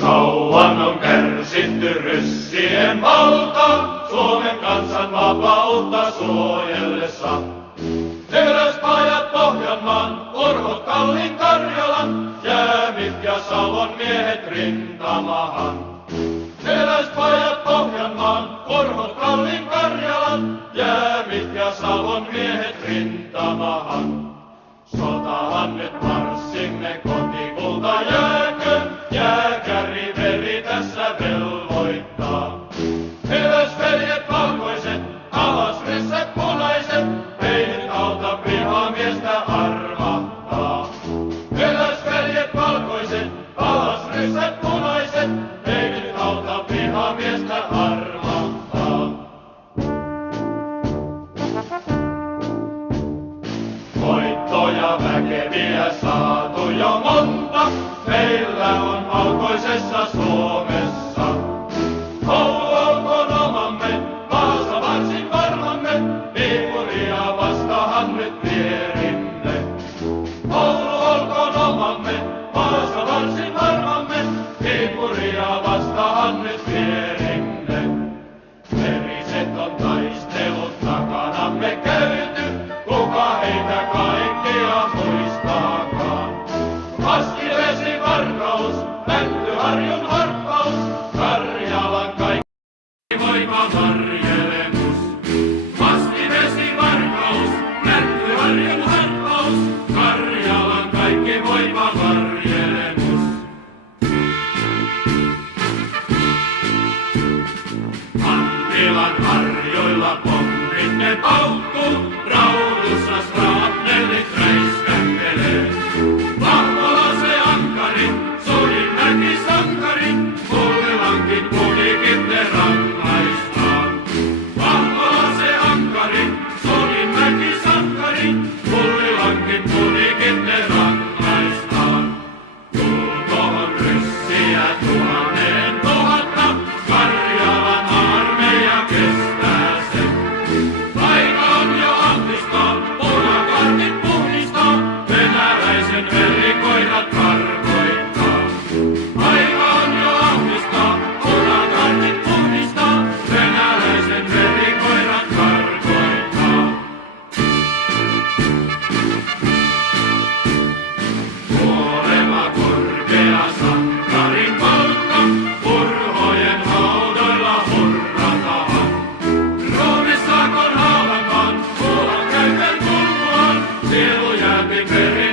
Kauan on kärsitty ryssien valta, Suomen kansan vapautta suojellessa. Teräspajat Pohjanmaan, Urhot Kallin Karjalan, Jäämit ja Savon miehet rintamahan. Teräspajat Pohjanmaan, Urhot Kallin Karjalan, Jäämit ja Savon miehet rintamahan. Sotahan nyt marssimme, kotikulta jääköön, jääkäriveri tässä velvoittaa. Ylös veljet valkoiset, alas ryssät punaiset, ei nyt auta vihamiestä armahtaa. Ylös veljet valkoiset, alas ryssät punaiset, ei nyt auta vihamiestä armahtaa. Voittoja väkeviä saatu jo monta, meillä on valkoisessa Suomessa. Oulu olkoon omamme, Vaasa varsin varmamme, Viipuria vastahan nyt vierimme. Oulu olkoon omamme, Vaasa varsin varmamme, Viipuria vastahan nyt vierimme. Veriset on taistelut takanamme käyty, kuka heitä kaikkia muistaakaan. Vaskivesi varkaus, Mäntyharjun harppaus, Karjalan kaikki voima varjelemus. Vaskivesi varkaus, Mäntyharjun harppaus, Karjalan kaikki voima varjelemus. Antilan harjoilla pommit ne paukkuu, raudussa straatnellit räiskähtelee. Vahvola se ankari, Solinmäki sankari, Mullilankin punikin ne rangaistaan. Vahvola se ankari, Solinmäki sankari, Mullilankin punikin ne rangaistaan. Tuohon ryssiä 1000, Karjalan armeija kestää sen. Aika on jo altistaa, punakartit puhdistaa, venäläisen verikoirat karkoittaa. Aika on jo altistaa, punakartit puhdistaa, venäläisen verikoirat karkoittaa. Kuolema korkea sankarin palkka, Urhojen haudoilla hurrataan. Roomessaakon haavankaan, kuulan käytön kulkuaan, sielu jääpi perhe.